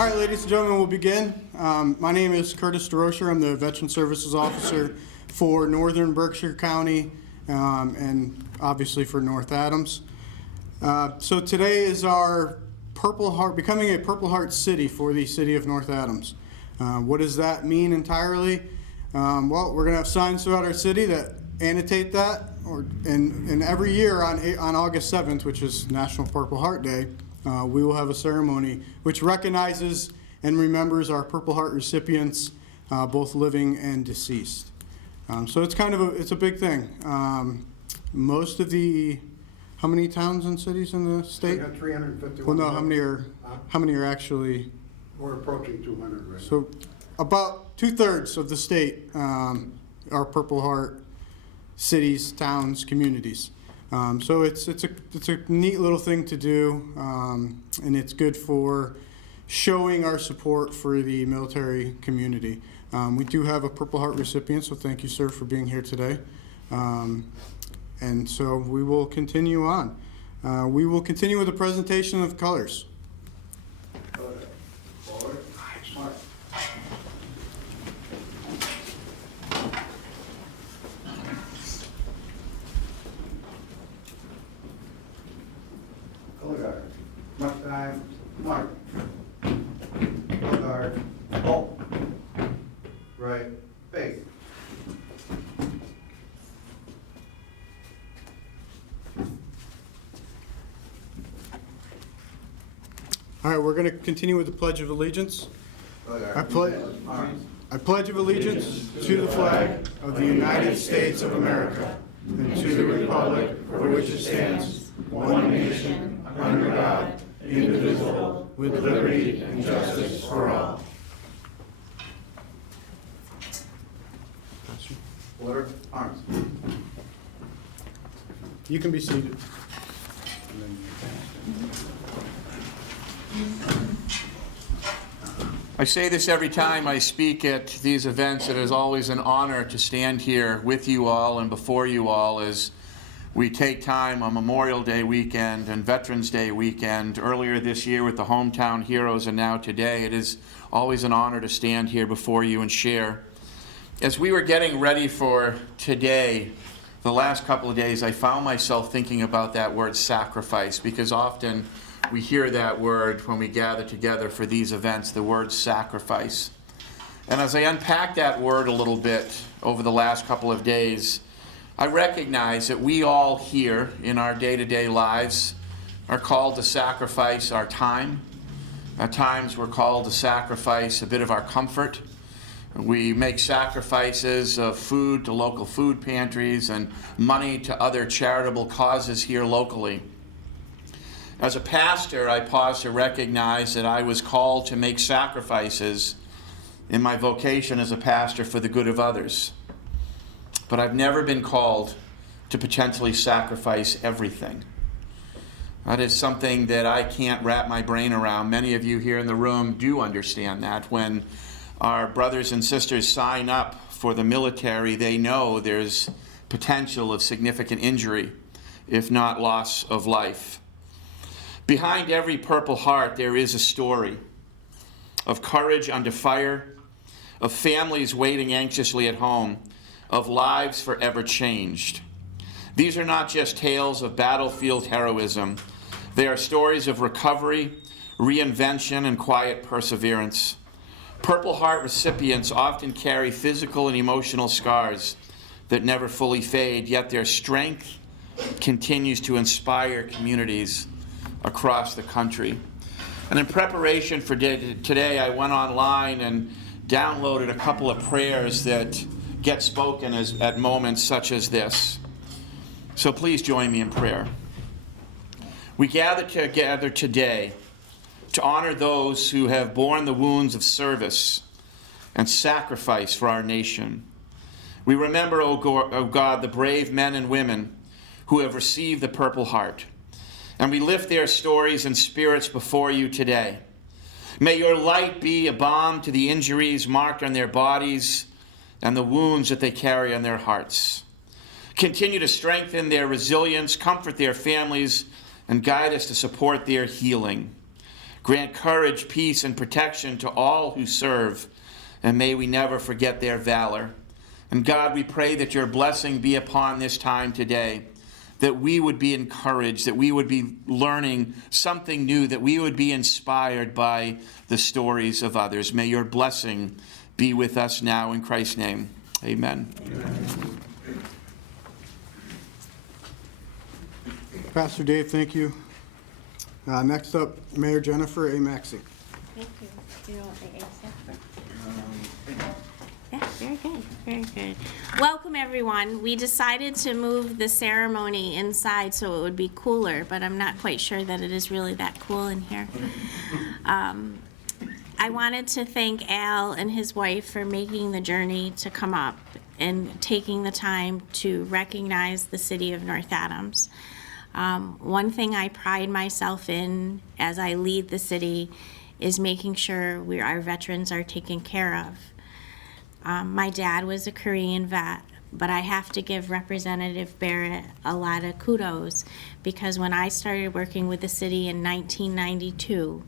All right, ladies and gentlemen, we'll begin. My name is Curtis DeRocher. I'm the Veteran Services Officer for Northern Berkshire County and obviously for North Adams. So today is our Purple Heart, becoming a Purple Heart City for the City of North Adams. What does that mean entirely? Well, we're going to have signs throughout our city that annotate that, and every year on August 7th, which is National Purple Heart Day, we will have a ceremony which recognizes and remembers our Purple Heart recipients, both living and deceased. So it's kind of it's a big thing. Most of the, how many towns and cities in the state? We got 351. Well, no, how many are actually? We're approaching 200 right now. So about 2/3 of the state are Purple Heart cities, towns, communities. So it's a neat little thing to do, and it's good for showing our support for the military community. We do have a Purple Heart recipient, so thank you, sir, for being here today. And so we will continue on. We will continue with the presentation of colors. Color guard. Mark time. Mark. Color guard. Oh. Right. Face. All right, we're going to continue with the Pledge of Allegiance. Color guard. I pledge allegiance to the flag of the United States of America and to the republic for which it stands, one nation, under God, indivisible, with liberty and justice for all. Order. Arms. You can be seated. I say this every time I speak at these events. It is always an honor to stand here with you all and before you all as we take time on Memorial Day weekend and Veterans Day weekend, earlier this year with the Hometown Heroes, and now today. It is always an honor to stand here before you and share. As we were getting ready for today, the last couple of days, I found myself thinking about that word sacrifice, because often we hear that word when we gather together for these events, the word sacrifice. And as I unpack that word a little bit over the last couple of days, I recognize that we all here in our day-to-day lives are called to sacrifice our time. At times we're called to sacrifice a bit of our comfort. We make sacrifices of food to local food pantries and money to other charitable causes here locally. As a pastor, I pause to recognize that I was called to make sacrifices in my vocation as a pastor for the good of others. But I've never been called to potentially sacrifice everything. That is something that I can't wrap my brain around. Many of you here in the room do understand that. When our brothers and sisters sign up for the military, they know there's potential of significant injury, if not loss of life. Behind every Purple Heart, there is a story of courage under fire, of families waiting anxiously at home, of lives forever changed. These are not just tales of battlefield heroism. They are stories of recovery, reinvention, and quiet perseverance. Purple Heart recipients often carry physical and emotional scars that never fully fade, yet their strength continues to inspire communities across the country. And in preparation for today, I went online and downloaded a couple of prayers that get spoken at moments such as this. So please join me in prayer. We gather together today to honor those who have borne the wounds of service and sacrifice for our nation. We remember, O God, the brave men and women who have received the Purple Heart, and we lift their stories and spirits before you today. May your light be a balm to the injuries marked on their bodies and the wounds that they carry on their hearts. Continue to strengthen their resilience, comfort their families, and guide us to support their healing. Grant courage, peace, and protection to all who serve, and may we never forget their valor. And God, we pray that your blessing be upon this time today, that we would be encouraged, that we would be learning something new, that we would be inspired by the stories of others. May your blessing be with us now in Christ's name. Amen. Pastor Dave, thank you. Next up, Mayor Jennifer A. Maxey. Thank you. Do you know what the A stands for? Yeah, very good, very good. Welcome, everyone. We decided to move the ceremony inside so it would be cooler, but I'm not quite sure that it is really that cool in here. I wanted to thank Al and his wife for making the journey to come up and taking the time to recognize the city of North Adams. One thing I pride myself in as I lead the city is making sure our veterans are taken care of. My dad was a Korean vet, but I have to give Representative Barrett a lot of kudos because when I started working with the city in 1992,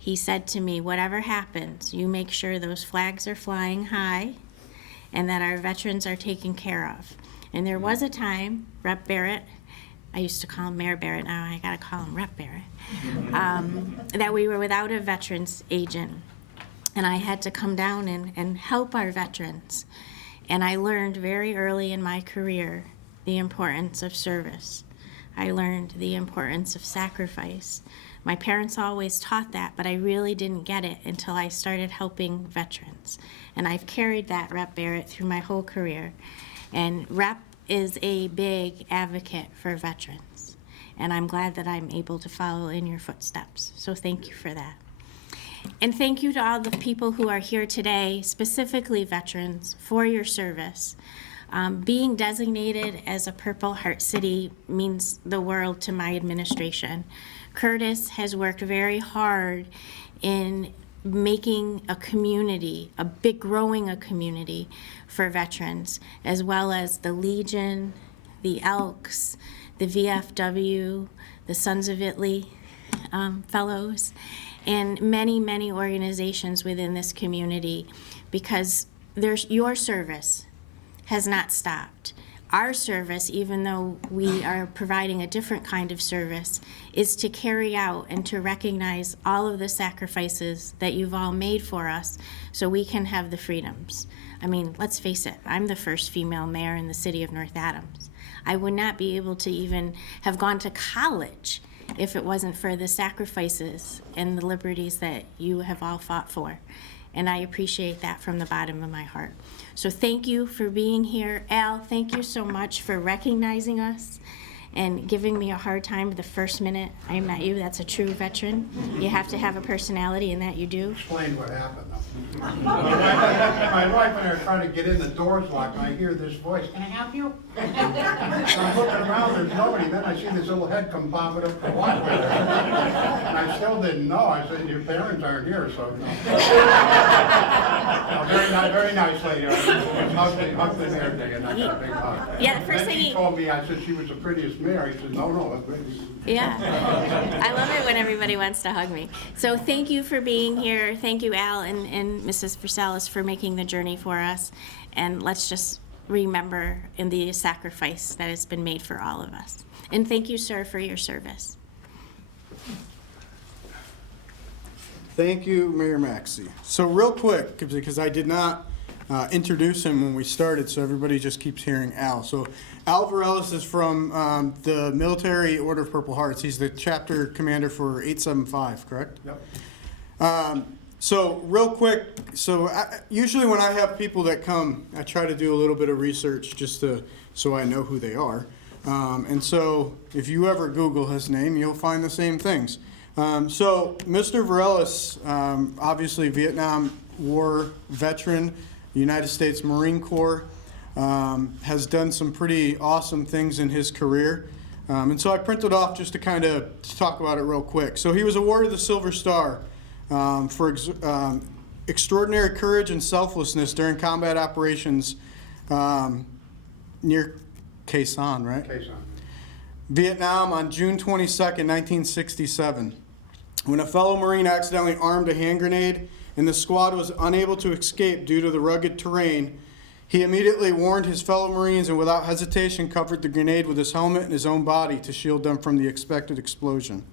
he said to me, whatever happens, you make sure those flags are flying high and that our veterans are taken care of. And there was a time, Rep. Barrett, I used to call him Mayor Barrett, now I gotta call him Rep. Barrett, that we were without a veterans agent. And I had to come down and help our veterans. And I learned very early in my career the importance of service. I learned the importance of sacrifice. My parents always taught that, but I really didn't get it until I started helping veterans. And I've carried that, Rep. Barrett, through my whole career. And Rep is a big advocate for veterans. And I'm glad that I'm able to follow in your footsteps. So thank you for that. And thank you to all the people who are here today, specifically veterans, for your service. Being designated as a Purple Heart City means the world to my administration. Curtis has worked very hard in making a community, growing a community for veterans, as well as the Legion, the Elks, the VFW, the Sons of Italy Fellows, and many, many organizations within this community, because your service has not stopped. Our service, even though we are providing a different kind of service, is to carry out and to recognize all of the sacrifices that you've all made for us so we can have the freedoms. I mean, let's face it, I'm the first female mayor in the city of North Adams. I would not be able to even have gone to college if it wasn't for the sacrifices and the liberties that you have all fought for. And I appreciate that from the bottom of my heart. So thank you for being here. Al, thank you so much for recognizing us and giving me a hard time the first minute I met you. That's a true veteran. You have to have a personality, and that you do. Explain what happened. My wife and I are trying to get in, the door's locked, and I hear this voice, "Can I help you?" So I'm looking around, there's nobody, then I see this little head come popping up the walkway. And I still didn't know. I said, your parents aren't here, so no. Very nice lady. Hugged me and everything, and I got a big hug. Yeah, the first Then thing she you- told me, I said she was the prettiest mayor. He said, no, that's great. Yeah, I love it when everybody wants to hug me. So thank you for being here. Thank you, Al and Mrs. Versailles, for making the journey for us. And let's just remember in the sacrifice that has been made for all of us. And thank you, sir, for your service. Thank you, Mayor Maxey. So real quick, because I did not introduce him when we started, so everybody just keeps hearing Al. So Al Varellis is from the Military Order of Purple Hearts. He's the chapter commander for 875, correct? Yep. So real quick, usually when I have people that come, I try to do a little bit of research just so I know who they are. And so if you ever Google his name, you'll find the same things. So Mr. Varellis, obviously Vietnam War veteran, United States Marine Corps, has done some pretty awesome things in his career. And so I printed off just to kind of talk about it real quick. So he was awarded the Silver Star for extraordinary courage and selflessness during combat operations near Khe Sanh, right? Khe Sanh. Vietnam on June 22nd, 1967. When a fellow Marine accidentally armed a hand grenade and the squad was unable to escape due to the rugged terrain, he immediately warned his fellow Marines and without hesitation covered the grenade with his helmet and his own body to shield them from the expected explosion.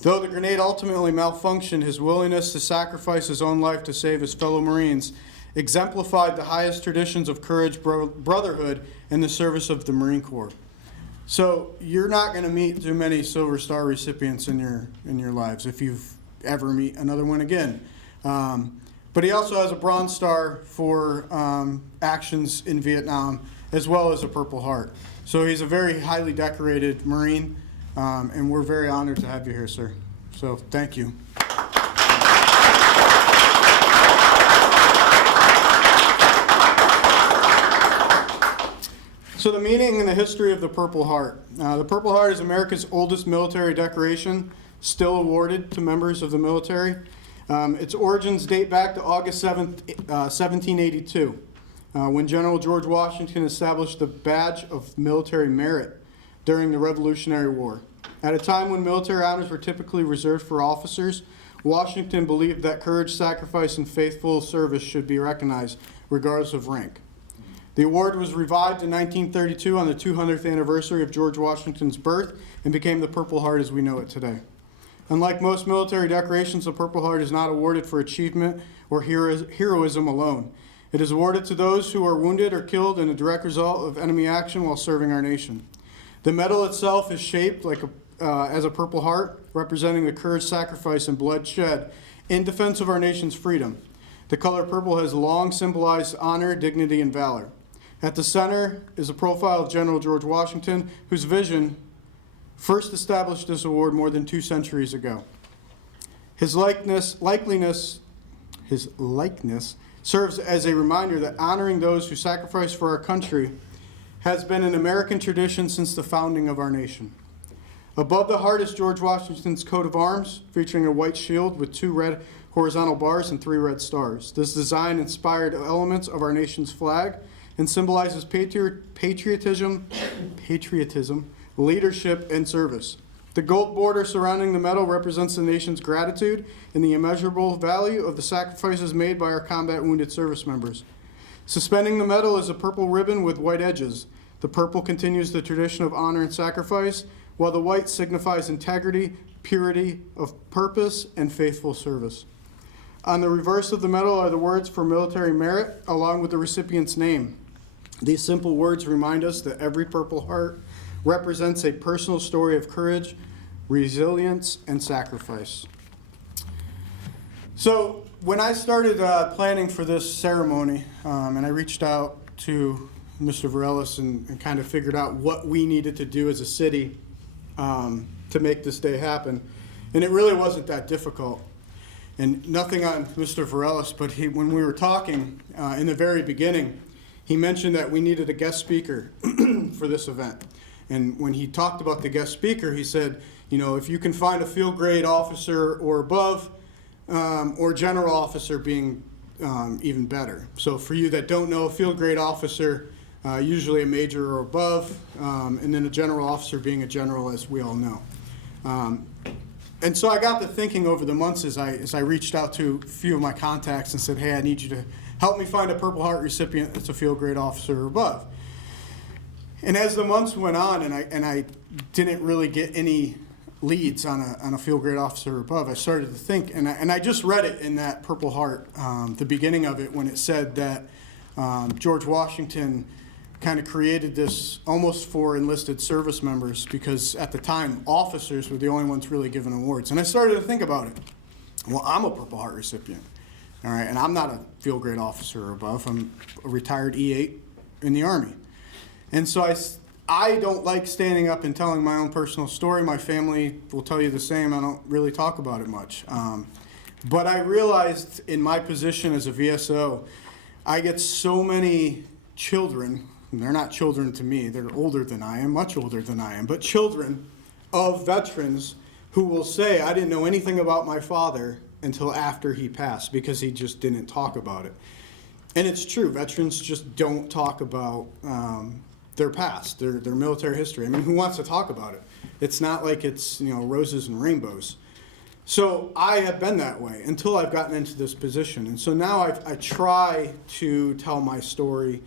Though the grenade ultimately malfunctioned, his willingness to sacrifice his own life to save his fellow Marines exemplified the highest traditions of courage, brotherhood, and the service of the Marine Corps. So you're not going to meet too many Silver Star recipients in your lives if you've ever meet another one again. But he also has a Bronze Star for actions in Vietnam, as well as a Purple Heart. So he's a very highly decorated Marine, and we're very honored to have you here, sir. So thank you. So the meaning and the history of the Purple Heart. The Purple Heart is America's oldest military decoration, still awarded to members of the military. Its origins date back to August 7th, 1782, when General George Washington established the Badge of Military Merit during the Revolutionary War. At a time when military honors were typically reserved for officers, Washington believed that courage, sacrifice, and faithful service should be recognized, regardless of rank. The award was revived in 1932 on the 200th anniversary of George Washington's birth and became the Purple Heart as we know it today. Unlike most military decorations, the Purple Heart is not awarded for achievement or heroism alone. It is awarded to those who are wounded or killed in a direct result of enemy action while serving our nation. The medal itself is shaped as a Purple Heart, representing the courage, sacrifice, and blood shed in defense of our nation's freedom. The color purple has long symbolized honor, dignity, and valor. At the center is a profile of General George Washington, whose vision first established this award more than 2 centuries ago. His likeness serves as a reminder that honoring those who sacrifice for our country has been an American tradition since the founding of our nation. Above the heart is George Washington's coat of arms, featuring a white shield with 2 red horizontal bars and 3 red stars. This design inspired elements of our nation's flag and symbolizes patriotism, leadership, and service. The gold border surrounding the medal represents the nation's gratitude and the immeasurable value of the sacrifices made by our combat wounded service members. Suspending the medal is a purple ribbon with white edges. The purple continues the tradition of honor and sacrifice, while the white signifies integrity, purity of purpose, and faithful service. On the reverse of the medal are the words for military merit, along with the recipient's name. These simple words remind us that every Purple Heart represents a personal story of courage, resilience, and sacrifice. So when I started planning for this ceremony, and I reached out to Mr. Varelis and kind of figured out what we needed to do as a city to make this day happen, and it really wasn't that difficult. And nothing on Mr. Varelis, but when we were talking in the very beginning, he mentioned that we needed a guest speaker for this event. And when he talked about the guest speaker, he said, you know, if you can find a field grade officer or above, or general officer being even better. So for you that don't know, a field grade officer, usually a major or above, and then a general officer being a general, as we all know. And so I got to thinking over the months as I reached out to a few of my contacts and said, hey, I need you to help me find a Purple Heart recipient that's a field grade officer or above. And as the months went on and I didn't really get any leads on a field grade officer or above, I started to think, and I just read it in that Purple Heart, the beginning of it, when it said that George Washington kind of created this almost for enlisted service members, because at the time officers were the only ones really given awards. And I started to think about it. Well, I'm a Purple Heart recipient, all right, and I'm not a field grade officer or above. I'm a retired E8 in the Army. And so I don't like standing up and telling my own personal story. My family will tell you the same. I don't really talk about it much. But I realized in my position as a VSO, I get so many children, and they're not children to me, they're older than I am, much older than I am, but children of veterans who will say, I didn't know anything about my father until after he passed, because he just didn't talk about it. And it's true, veterans just don't talk about their past, their military history. I mean, who wants to talk about it? It's not like it's, you know, roses and rainbows. So I have been that way until I've gotten into this position. And so now I try to tell my story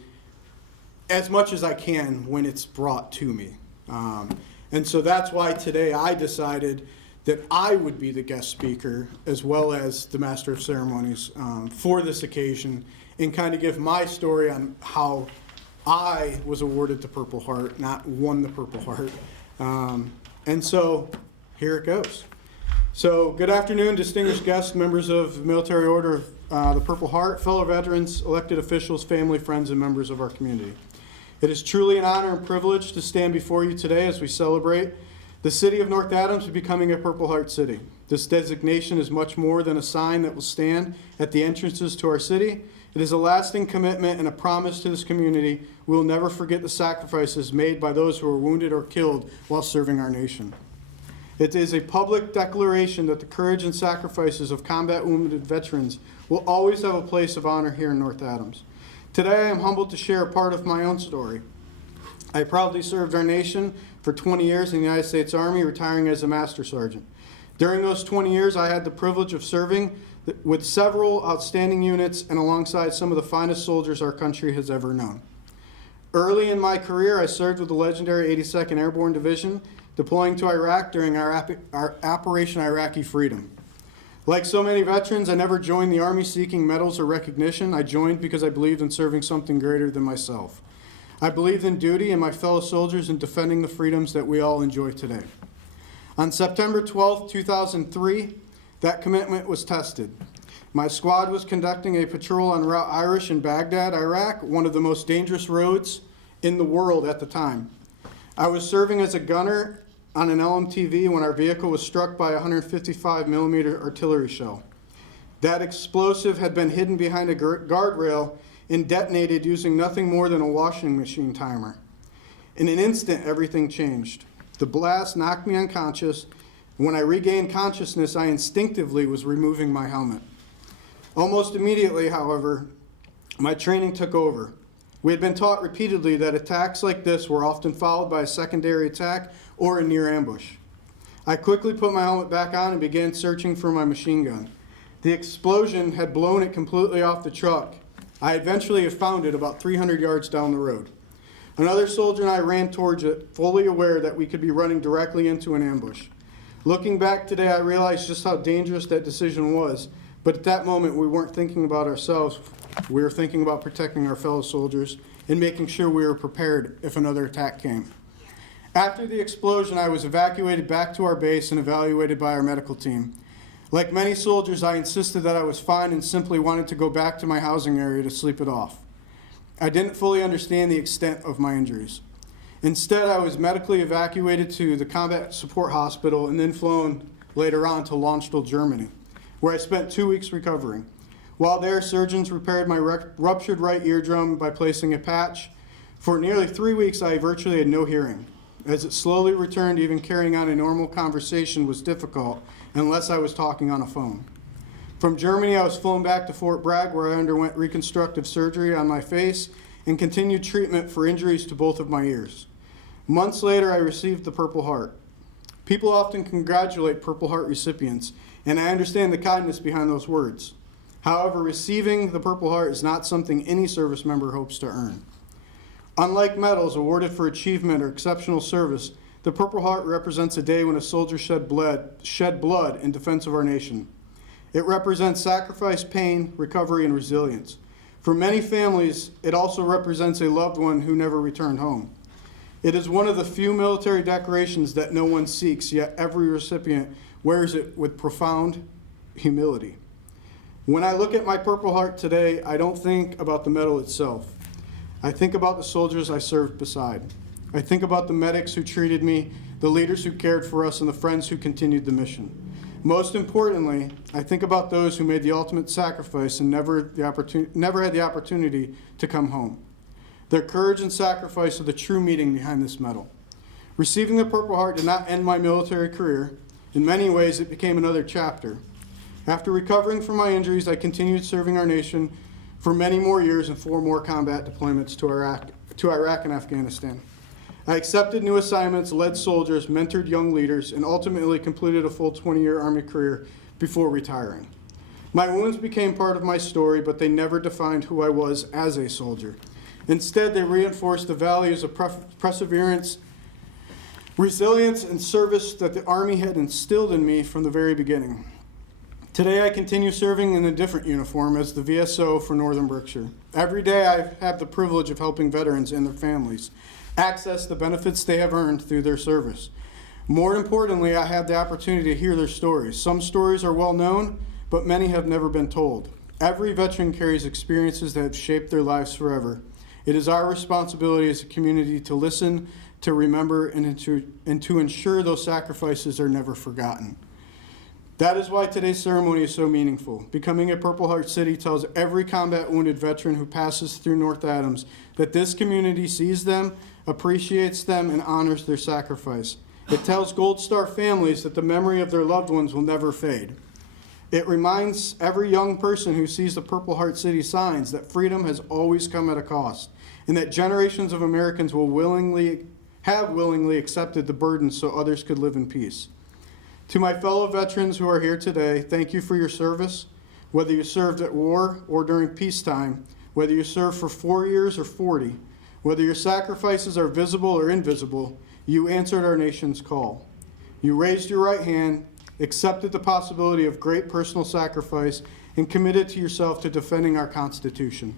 as much as I can when it's brought to me. And so that's why today I decided that I would be the guest speaker as well as the Master of Ceremonies for this occasion, and kind of give my story on how I was awarded the Purple Heart, not won the Purple Heart. And so here it goes. So good afternoon, distinguished guests, members of the Military Order of the Purple Heart, fellow veterans, elected officials, family, friends, and members of our community. It is truly an honor and privilege to stand before you today as we celebrate the city of North Adams becoming a Purple Heart city. This designation is much more than a sign that will stand at the entrances to our city. It is a lasting commitment and a promise to this community. We will never forget the sacrifices made by those who were wounded or killed while serving our nation. It is a public declaration that the courage and sacrifices of combat wounded veterans will always have a place of honor here in North Adams. Today I am humbled to share a part of my own story. I proudly served our nation for 20 years in the United States Army, retiring as a Master Sergeant. During those 20 years, I had the privilege of serving with several outstanding units and alongside some of the finest soldiers our country has ever known. Early in my career, I served with the legendary 82nd Airborne Division, deploying to Iraq during our Operation Iraqi Freedom. Like so many veterans, I never joined the Army seeking medals or recognition. I joined because I believed in serving something greater than myself. I believed in duty and my fellow soldiers in defending the freedoms that we all enjoy today. On September 12, 2003, that commitment was tested. My squad was conducting a patrol on Route Irish in Baghdad, Iraq, one of the most dangerous roads in the world at the time. I was serving as a gunner on an LMTV when our vehicle was struck by a 155 millimeter artillery shell. That explosive had been hidden behind a guardrail and detonated using nothing more than a washing machine timer. In an instant, everything changed. The blast knocked me unconscious, and when I regained consciousness, I instinctively was removing my helmet. Almost immediately, however, my training took over. We had been taught repeatedly that attacks like this were often followed by a secondary attack or a near ambush. I quickly put my helmet back on and began searching for my machine gun. The explosion had blown it completely off the truck. I eventually had found it about 300 yards down the road. Another soldier and I ran towards it, fully aware that we could be running directly into an ambush. Looking back today, I realized just how dangerous that decision was, but at that moment we weren't thinking about ourselves. We were thinking about protecting our fellow soldiers and making sure we were prepared if another attack came. After the explosion, I was evacuated back to our base and evaluated by our medical team. Like many soldiers, I insisted that I was fine and simply wanted to go back to my housing area to sleep it off. I didn't fully understand the extent of my injuries. Instead, I was medically evacuated to the Combat Support Hospital and then flown later on to Landstuhl, Germany, where I spent 2 weeks recovering. While there, surgeons repaired my ruptured right eardrum by placing a patch. For nearly 3 weeks, I virtually had no hearing. As it slowly returned, even carrying on a normal conversation was difficult unless I was talking on a phone. From Germany, I was flown back to Fort Bragg, where I underwent reconstructive surgery on my face and continued treatment for injuries to both of my ears. Months later, I received the Purple Heart. People often congratulate Purple Heart recipients, and I understand the kindness behind those words. However, receiving the Purple Heart is not something any service member hopes to earn. Unlike medals awarded for achievement or exceptional service, the Purple Heart represents a day when a soldier shed blood in defense of our nation. It represents sacrifice, pain, recovery, and resilience. For many families, it also represents a loved one who never returned home. It is one of the few military decorations that no one seeks, yet every recipient wears it with profound humility. When I look at my Purple Heart today, I don't think about the medal itself. I think about the soldiers I served beside. I think about the medics who treated me, the leaders who cared for us, and the friends who continued the mission. Most importantly, I think about those who made the ultimate sacrifice and never had the opportunity to come home. Their courage and sacrifice are the true meaning behind this medal. Receiving the Purple Heart did not end my military career. In many ways, it became another chapter. After recovering from my injuries, I continued serving our nation for many more years and 4 more combat deployments to Iraq and Afghanistan. I accepted new assignments, led soldiers, mentored young leaders, and ultimately completed a full 20-year Army career before retiring. My wounds became part of my story, but they never defined who I was as a soldier. Instead, they reinforced the values of perseverance, resilience, and service that the Army had instilled in me from the very beginning. Today, I continue serving in a different uniform as the VSO for Northern Berkshire. Every day, I have the privilege of helping veterans and their families access the benefits they have earned through their service. More importantly, I have the opportunity to hear their stories. Some stories are well known, but many have never been told. Every veteran carries experiences that have shaped their lives forever. It is our responsibility as a community to listen, to remember, and to ensure those sacrifices are never forgotten. That is why today's ceremony is so meaningful. Becoming a Purple Heart City tells every combat wounded veteran who passes through North Adams that this community sees them, appreciates them, and honors their sacrifice. It tells Gold Star families that the memory of their loved ones will never fade. It reminds every young person who sees the Purple Heart City signs that freedom has always come at a cost, and that generations of Americans have willingly accepted the burden so others could live in peace. To my fellow veterans who are here today, thank you for your service. Whether you served at war or during peacetime, whether you served for 4 years or 40, whether your sacrifices are visible or invisible, you answered our nation's call. You raised your right hand, accepted the possibility of great personal sacrifice, and committed to yourself to defending our Constitution.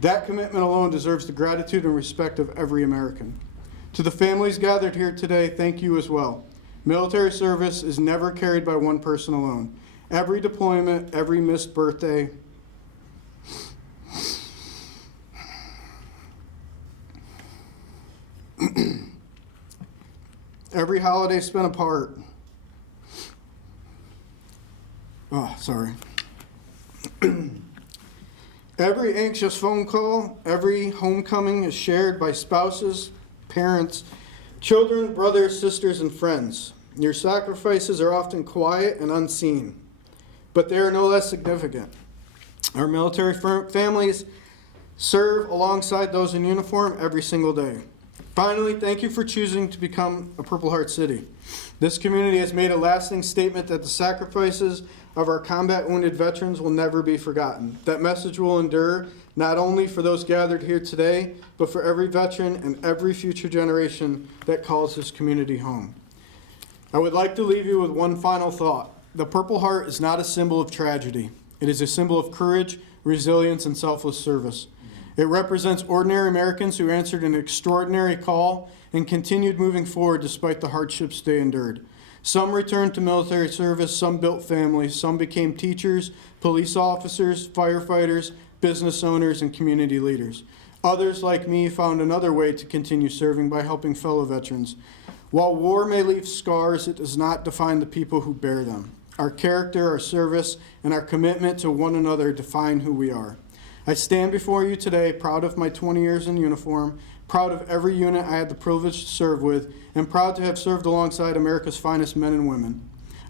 That commitment alone deserves the gratitude and respect of every American. To the families gathered here today, thank you as well. Military service is never carried by one person alone. Every deployment, every missed birthday, every holiday spent apart. Every anxious phone call, every homecoming is shared by spouses, parents, children, brothers, sisters, and friends. Your sacrifices are often quiet and unseen, but they are no less significant. Our military families serve alongside those in uniform every single day. Finally, thank you for choosing to become a Purple Heart City. This community has made a lasting statement that the sacrifices of our combat wounded veterans will never be forgotten. That message will endure not only for those gathered here today, but for every veteran and every future generation that calls this community home. I would like to leave you with one final thought. The Purple Heart is not a symbol of tragedy. It is a symbol of courage, resilience, and selfless service. It represents ordinary Americans who answered an extraordinary call and continued moving forward despite the hardships they endured. Some returned to military service, some built families, some became teachers, police officers, firefighters, business owners, and community leaders. Others, like me, found another way to continue serving by helping fellow veterans. While war may leave scars, it does not define the people who bear them. Our character, our service, and our commitment to one another define who we are. I stand before you today proud of my 20 years in uniform, proud of every unit I had the privilege to serve with, and proud to have served alongside America's finest men and women.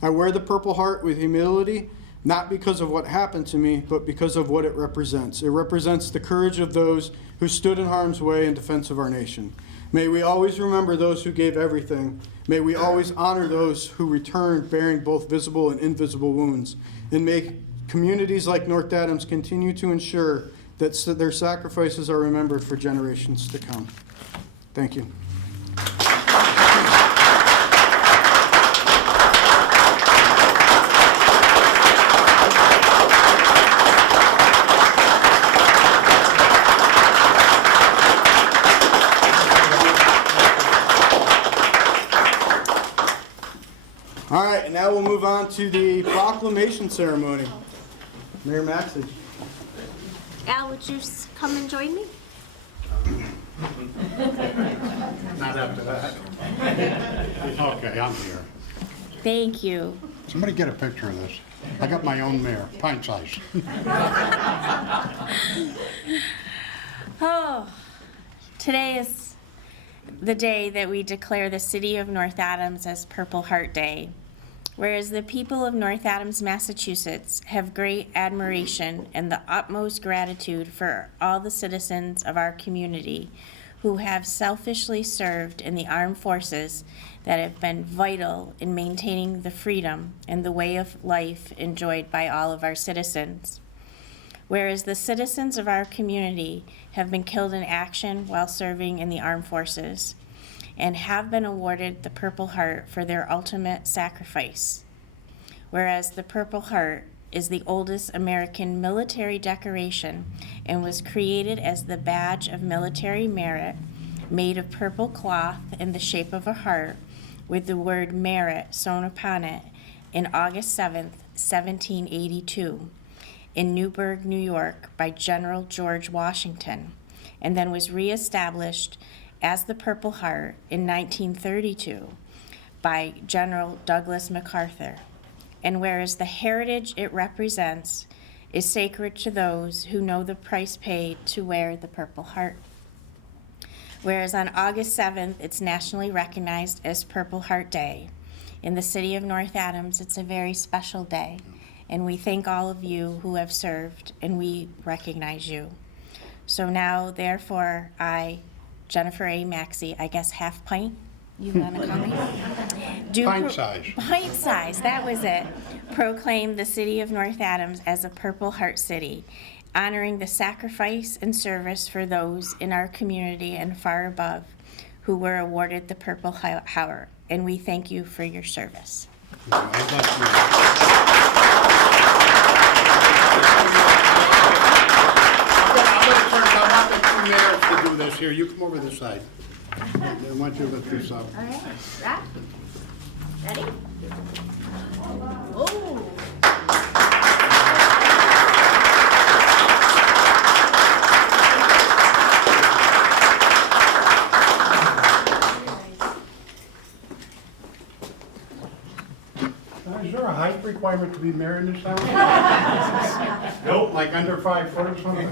I wear the Purple Heart with humility, not because of what happened to me, but because of what it represents. It represents the courage of those who stood in harm's way in defense of our nation. May we always remember those who gave everything. May we always honor those who returned bearing both visible and invisible wounds. And may communities like North Adams continue to ensure that their sacrifices are remembered for generations to come. Thank you. All right, and now we'll move on to the proclamation ceremony. Mayor Maxey. Al, would you come and join me? Not after that. Okay, I'm here. Thank you. Somebody get a picture of this. I got my own mirror, pint size. Oh, today is the day that we declare the city of North Adams as Purple Heart Day. Whereas the people of North Adams, Massachusetts have great admiration and the utmost gratitude for all the citizens of our community who have selfishly served in the armed forces that have been vital in maintaining the freedom and the way of life enjoyed by all of our citizens. Whereas the citizens of our community have been killed in action while serving in the armed forces and have been awarded the Purple Heart for their ultimate sacrifice. Whereas the Purple Heart is the oldest American military decoration and was created as the badge of military merit, made of purple cloth in the shape of a heart with the word merit sewn upon it in August 7th, 1782, in Newburgh, New York, by General George Washington, and then was reestablished as the Purple Heart in 1932 by General Douglas MacArthur. And whereas the heritage it represents is sacred to those who know the price paid to wear the Purple Heart. Whereas on August 7th, it's nationally recognized as Purple Heart Day. In the city of North Adams, it's a very special day, and we thank all of you who have served, and we recognize you. So now, therefore, I, Jennifer A. Maxey, I guess half pint, you wanna call me? Pint size. Pint size, that was it. Proclaim the city of North Adams as a Purple Heart City, honoring the sacrifice and service for those in our community and far above who were awarded the Purple Heart. And we thank you for your service. I'd like to- I want the two mayors to do this here. You come over this side. I want you to lift this up. All right, Rock. Ready? Oh. Is there a height requirement to be mayor in this town? Nope. Like under 5 foot or something?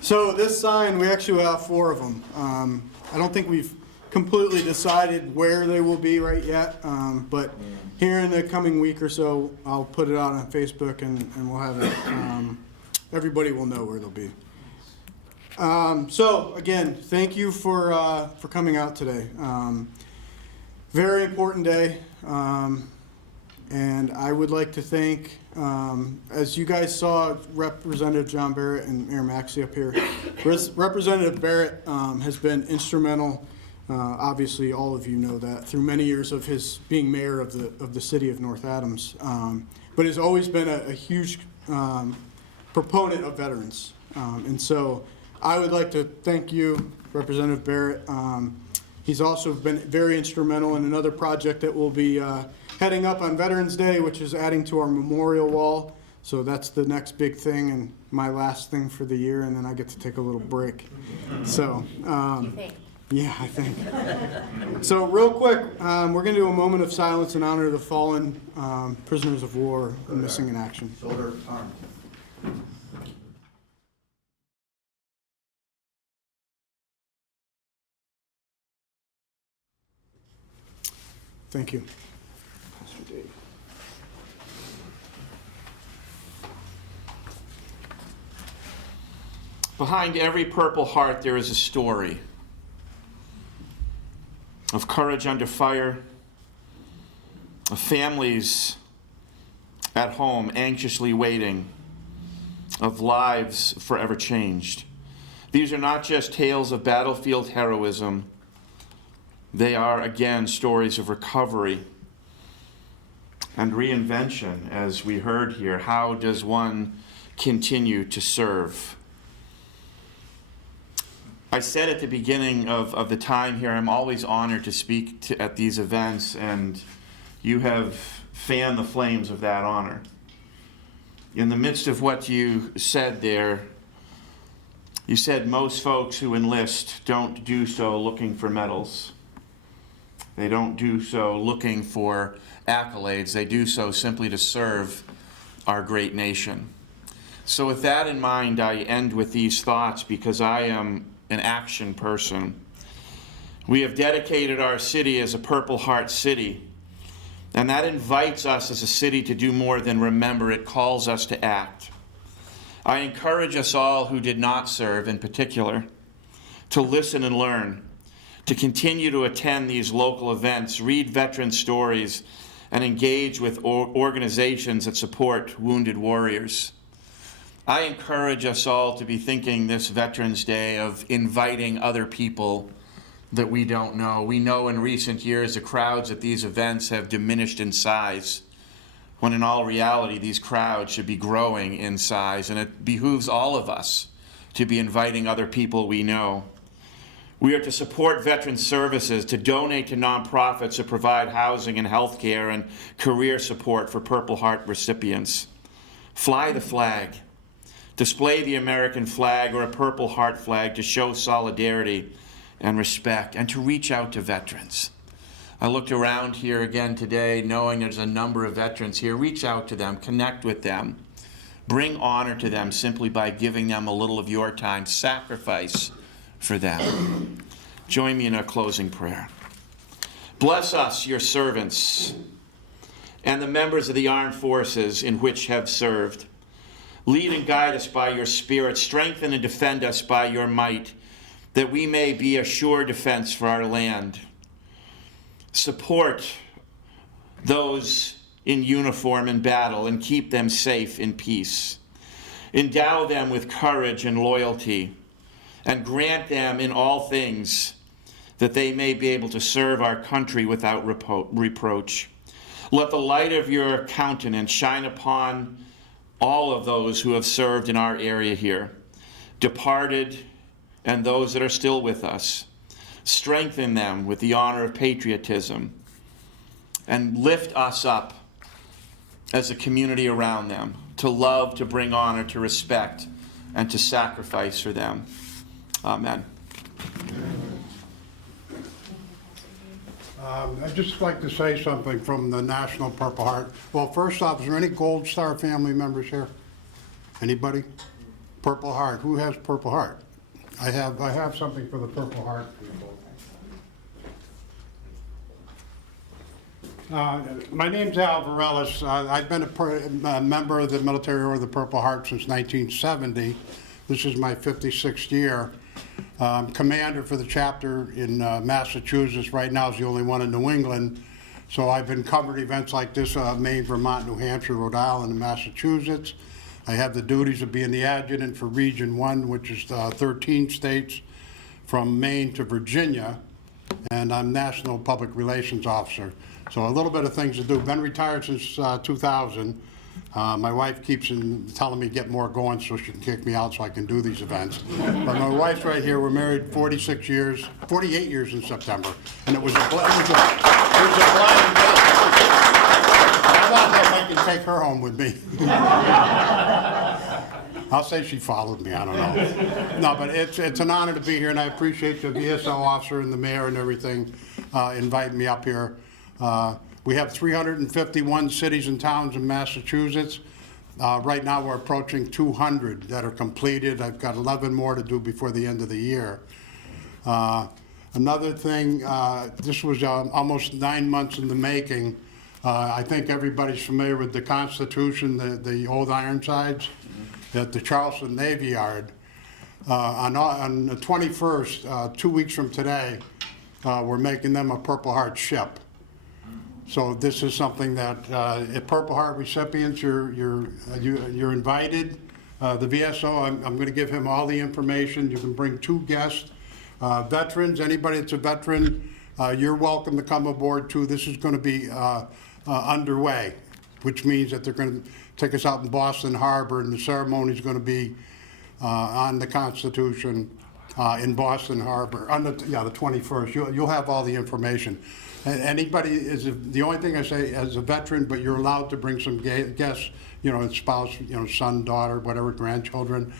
So this sign, we actually have 4 of them. I don't think we've completely decided where they will be right yet, but here in the coming week or so, I'll put it out on Facebook and we'll have it, everybody will know where they'll be. So again, thank you for coming out today. Very important day, and I would like to thank, as you guys saw, Representative John Barrett and Mayor Maxey up here. Representative Barrett has been instrumental, obviously all of you know that, through many years of his being mayor of the city of North Adams, but has always been a huge proponent of veterans. And so I would like to thank you, Representative Barrett. He's also been very instrumental in another project that we'll be heading up on Veterans Day, which is adding to our memorial wall. So that's the next big thing and my last thing for the year, and then I get to take a little break. So, yeah, I think. So real quick, we're going to do a moment of silence in honor of the fallen prisoners of war and missing in action. Shoulder, arms. Thank you. Behind every Purple Heart, there is a story of courage under fire, of families at home anxiously waiting, of lives forever changed. These are not just tales of battlefield heroism. They are, again, stories of recovery and reinvention, as we heard here. How does one continue to serve? I said at the beginning of the time here, I'm always honored to speak at these events, and you have fanned the flames of that honor. In the midst of what you said there, you said most folks who enlist don't do so looking for medals. They don't do so looking for accolades. They do so simply to serve our great nation. So with that in mind, I end with these thoughts because I am an action person. We have dedicated our city as a Purple Heart City, and that invites us as a city to do more than remember. It calls us to act. I encourage us all who did not serve in particular to listen and learn, to continue to attend these local events, read veteran stories, and engage with organizations that support wounded warriors. I encourage us all to be thinking this Veterans Day of inviting other people that we don't know. We know in recent years the crowds at these events have diminished in size, when in all reality these crowds should be growing in size, and it behooves all of us to be inviting other people we know. We are to support veteran services, to donate to nonprofits that provide housing and health care and career support for Purple Heart recipients. Fly the flag. Display the American flag or a Purple Heart flag to show solidarity and respect, and to reach out to veterans. I looked around here again today knowing there's a number of veterans here. Reach out to them, connect with them, bring honor to them simply by giving them a little of your time. Sacrifice for them. Join me in a closing prayer. Bless us, your servants, and the members of the armed forces in which have served. Lead and guide us by your Spirit. Strengthen and defend us by your might, that we may be a sure defense for our land. Support those in uniform in battle and keep them safe in peace. Endow them with courage and loyalty, and grant them in all things that they may be able to serve our country without reproach. Let the light of your countenance shine upon all of those who have served in our area here, departed and those that are still with us. Strengthen them with the honor of patriotism, and lift us up as a community around them to love, to bring honor, to respect, and to sacrifice for them. Amen. I'd just like to say something from the National Purple Heart. Well, first off, is there any Gold Star family members here? Anybody? Purple Heart. Who has Purple Heart? I have something for the Purple Heart people. My name's Al Varellis. I've been a member of the Military Order of the Purple Heart since 1970. This is my 56th year. Commander for the chapter in Massachusetts. Right now is the only one in New England. So I've been covering events like this, Maine, Vermont, New Hampshire, Rhode Island, and Massachusetts. I have the duties of being the adjutant for Region 1, which is 13 states from Maine to Virginia, and I'm National Public Relations Officer. So a little bit of things to do. Been retired since 2000. My wife keeps telling me get more going so she can kick me out so I can do these events. But my wife's right here. We're married 48 years in September, and it was a blind job. I don't know if I can take her home with me. I'll say she followed me, I don't know. No, but it's an honor to be here, and I appreciate the VSO officer and the mayor and everything inviting me up here. We have 351 cities and towns in Massachusetts. Right now, we're approaching 200 that are completed. I've got 11 more to do before the end of the year. Another thing, this was almost 9 months in the making. I think everybody's familiar with the Constitution, the old Ironsides at the Charleston Navy Yard. On the 21st, 2 weeks from today, we're making them a Purple Heart ship. So this is something that at Purple Heart recipients, you're invited. The VSO, I'm going to give him all the information. You can bring 2 guests. Veterans, anybody that's a veteran, you're welcome to come aboard too. This is going to be underway, which means that they're going to take us out in Boston Harbor, and the ceremony is going to be on the Constitution in Boston Harbor on the 21st. You'll have all the information. And anybody the only thing I say as a veteran, but you're allowed to bring some guests, spouse, son, daughter, whatever, grandchildren,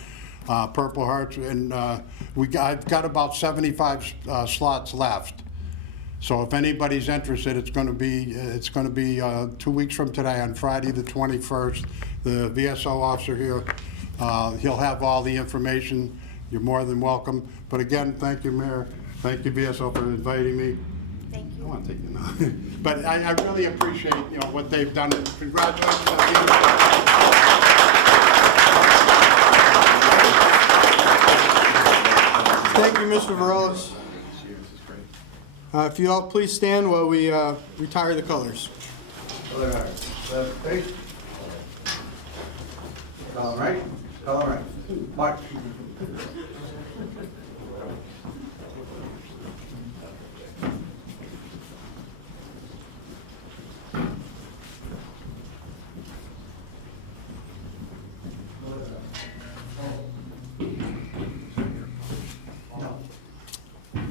Purple Hearts, and I've got about 75 slots left. So if anybody's interested, it's going to be 2 weeks from today on Friday the 21st. The VSO officer here, he'll have all the information. You're more than welcome. But again, thank you, Mayor. Thank you, VSO, for inviting me. Thank you. I want to take you now. But I really appreciate what they've done. Congratulations. Thank you, Mr. Varela. If you all please stand while we retire the colors. Color guard. Left face. Color right. Color right. March.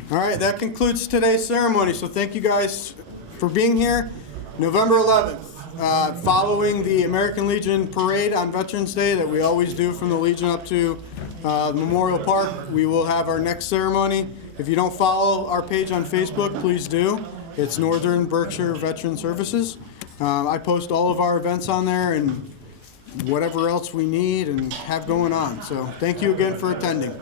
All right, that concludes today's ceremony, so thank you guys for being here. November 11th, following the American Legion Parade on Veterans Day that we always do from the Legion up to Memorial Park, we will have our next ceremony. If you don't follow our page on Facebook, please do. It's Northern Berkshire Veteran Services. I post all of our events on there and whatever else we need and have going on. So thank you again for attending.